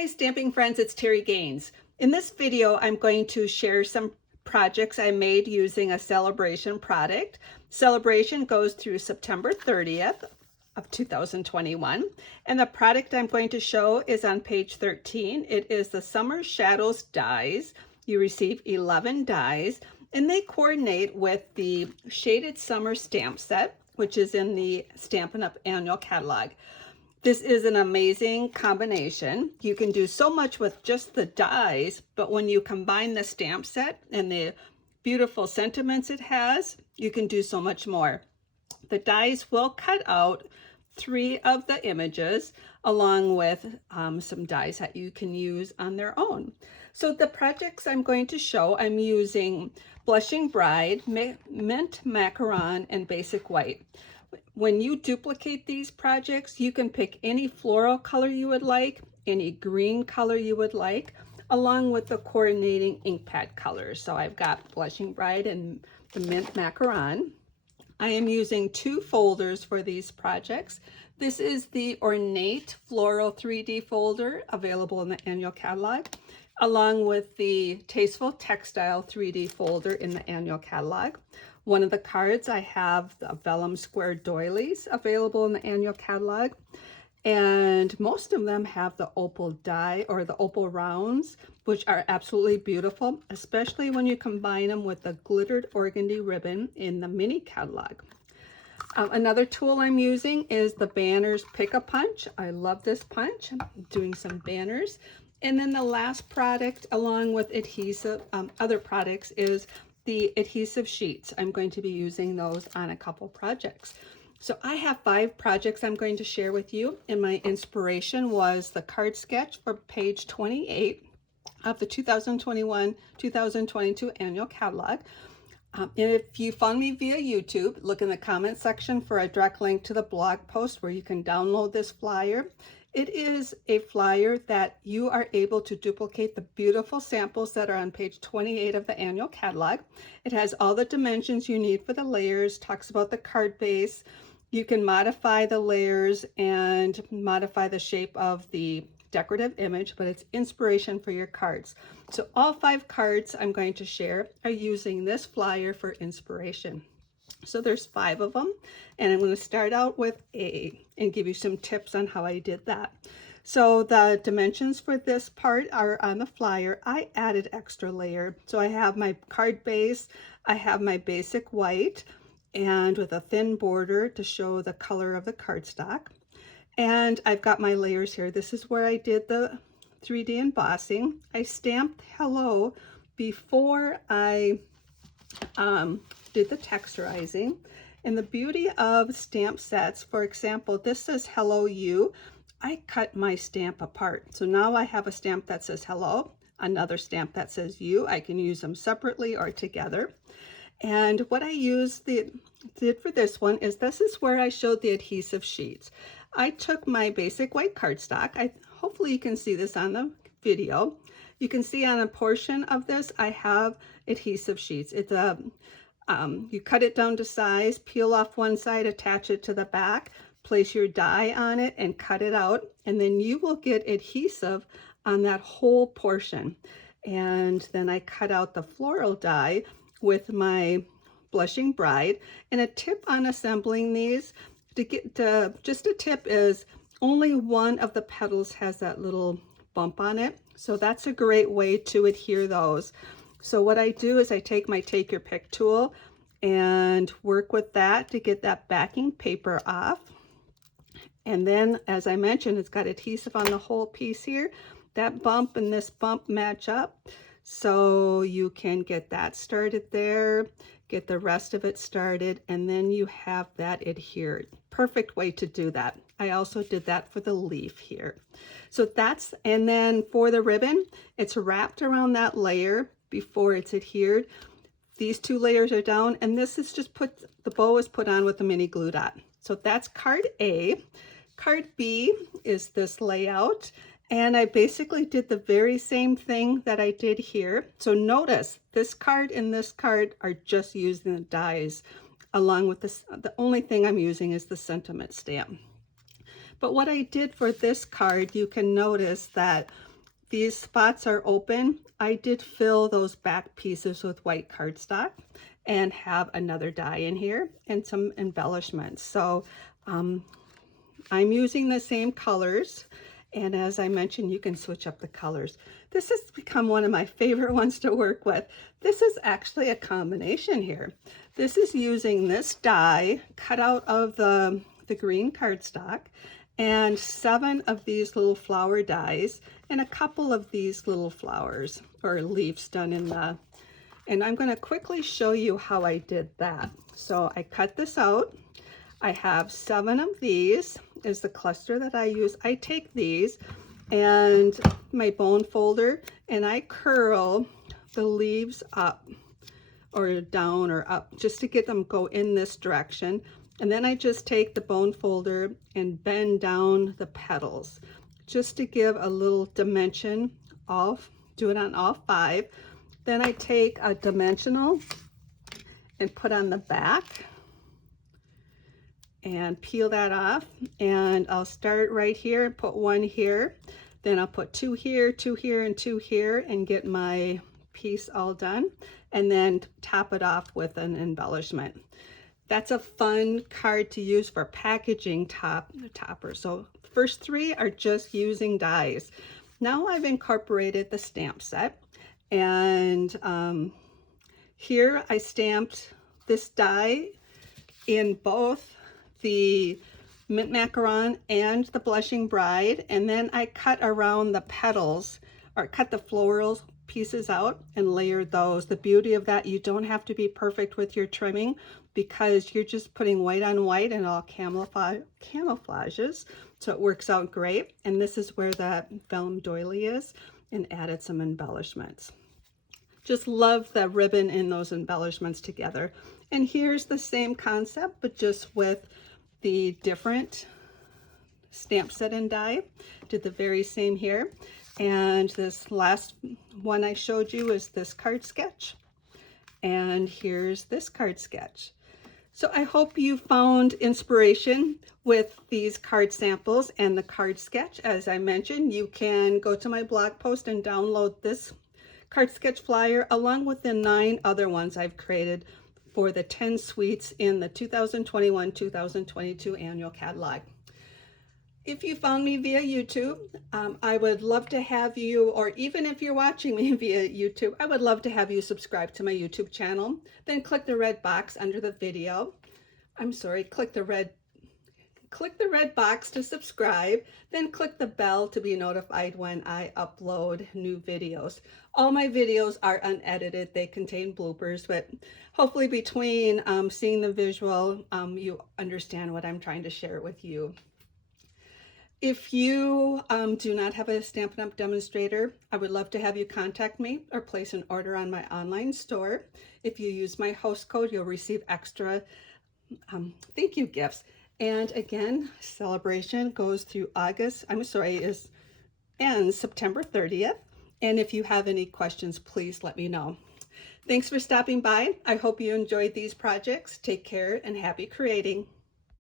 Hi stamping friends, it's Terry Gaines. In this video, I'm going to share some projects I made using a Sale-a-bration product. Sale-a-bration goes through September 30th of 2021, and the product I'm going to show is on page 13. It is the Summer Shadows dies. You receive 11 dies, and they coordinate with the Shaded Summer stamp set, which is in the Stampin' Up! Annual Catalog. This is an amazing combination. You can do so much with just the dies, but when you combine the stamp set and the beautiful sentiments it has, you can do so much more. The dies will cut out 3 of the images along with some dies that you can use on their own. So the projects I'm going to show, I'm using Blushing Bride, Mint Macaron, and Basic White. When you duplicate these projects, you can pick any floral color you would like, any green color you would like, along with the coordinating ink pad colors. So I've got Blushing Bride and the Mint Macaron. I am using 2 folders for these projects. This is the Ornate Floral 3D folder available in the annual catalog, along with the Tasteful Textile 3D folder in the annual catalog. One of the cards, I have the vellum square doilies available in the annual catalog, and most of them have the opal die or the opal rounds, which are absolutely beautiful, especially when you combine them with the glittered organdy ribbon in the mini catalog. Another tool I'm using is the Banners Pick-a-Punch. I love this punch. I'm doing some banners. And then the last product, along with adhesive, other products, is the adhesive sheets. I'm going to be using those on a couple projects. So I have 5 projects I'm going to share with you, and my inspiration was the card sketch for page 28 of the 2021-2022 annual catalog. If you found me via YouTube, look in the comment section for a direct link to the blog post where you can download this flyer. It is a flyer that you are able to duplicate the beautiful samples that are on page 28 of the annual catalog. It has all the dimensions you need for the layers, talks about the card base. You can modify the layers and modify the shape of the decorative image, but it's inspiration for your cards. So all 5 cards I'm going to share are using this flyer for inspiration. So there's 5 of them, and I'm going to start out with A and give you some tips on how I did that. So the dimensions for this part are on the flyer. I added extra layer. So I have my card base, I have my basic white, and with a thin border to show the color of the cardstock. And I've got my layers here. This is where I did the 3D embossing. I stamped hello before I did the texturizing. And the beauty of stamp sets, for example, this says hello you. I cut my stamp apart. So now I have a stamp that says hello, another stamp that says you. I can use them separately or together. And what I did for this one is this is where I showed the adhesive sheets. I took my basic white cardstock. Hopefully you can see this on the video. You can see on a portion of this, I have adhesive sheets. It's you cut it down to size, peel off one side, attach it to the back, place your die on it and cut it out, and then you will get adhesive on that whole portion. And then I cut out the floral die with my Blushing Bride. And a tip on assembling these, just a tip is only one of the petals has that little bump on it. So that's a great way to adhere those. So what I do is I take my Take Your Pick tool and work with that to get that backing paper off. And then, as I mentioned, it's got adhesive on the whole piece here. That bump and this bump match up. So you can get that started there, get the rest of it started, and then you have that adhered. Perfect way to do that. I also did that for the leaf here. So and then for the ribbon, it's wrapped around that layer before it's adhered. These 2 layers are down, and this is just the bow is put on with the mini glue dot. So that's card A. Card B is this layout, and I basically did the very same thing that I did here. So notice this card and this card are just using the dies along with this. The only thing I'm using is the sentiment stamp. But what I did for this card, you can notice that these spots are open, I did fill those back pieces with white cardstock and have another die in here and some embellishments. So I'm using the same colors, and as I mentioned, you can switch up the colors. This has become one of my favorite ones to work with. This is actually a combination here. This is using this die cut out of the green cardstock, and 7 of these little flower dies, and a couple of these little flowers or leaves done in the, and I'm going to quickly show you how I did that. So I cut this out. I have 7 of these is the cluster that I use. I take these and my bone folder and I curl the leaves up or down or up just to get them go in this direction. And then I just take the bone folder and bend down the petals just to give a little dimension off, do it on all 5. Then I take a dimensional and put on the back and peel that off, and I'll start right here and put 1 here, then I'll put 2 here, 2 here, and 2 here, and get my piece all done, and then top it off with an embellishment. That's a fun card to use for packaging topper. So first 3 are just using dies. Now I've incorporated the stamp set, and here I stamped this die in both the mint macaron and the blushing bride, and then I cut around the petals or cut the floral pieces out and layered those. The beauty of that, you don't have to be perfect with your trimming because you're just putting white on white and all camouflages, so it works out great. And this is where that vellum doily is, and added some embellishments. Just love the ribbon and those embellishments together. And here's the same concept, but just with the different stamp set and die. Did the very same here. And this last one I showed you is this card sketch. And here's this card sketch. So I hope you found inspiration with these card samples and the card sketch. As I mentioned, you can go to my blog post and download this card sketch flyer along with the 9 other ones I've created for the 10 suites in the 2021-2022 annual catalog. If you found me via YouTube, I would love to have you, or even if you're watching me via YouTube, I would love to have you subscribe to my YouTube channel. Then click the red box under the video. Click the red box to subscribe, then click the bell to be notified when I upload new videos. All my videos are unedited. They contain bloopers, but hopefully between seeing the visual, you understand what I'm trying to share with you. If you do not have a Stampin' Up! Demonstrator, I would love to have you contact me or place an order on my online store. If you use my host code, you'll receive extra thank you gifts. And again, Sale-a-bration goes through ends September 30th. And if you have any questions, please let me know. Thanks for stopping by. I hope you enjoyed these projects. Take care and happy creating.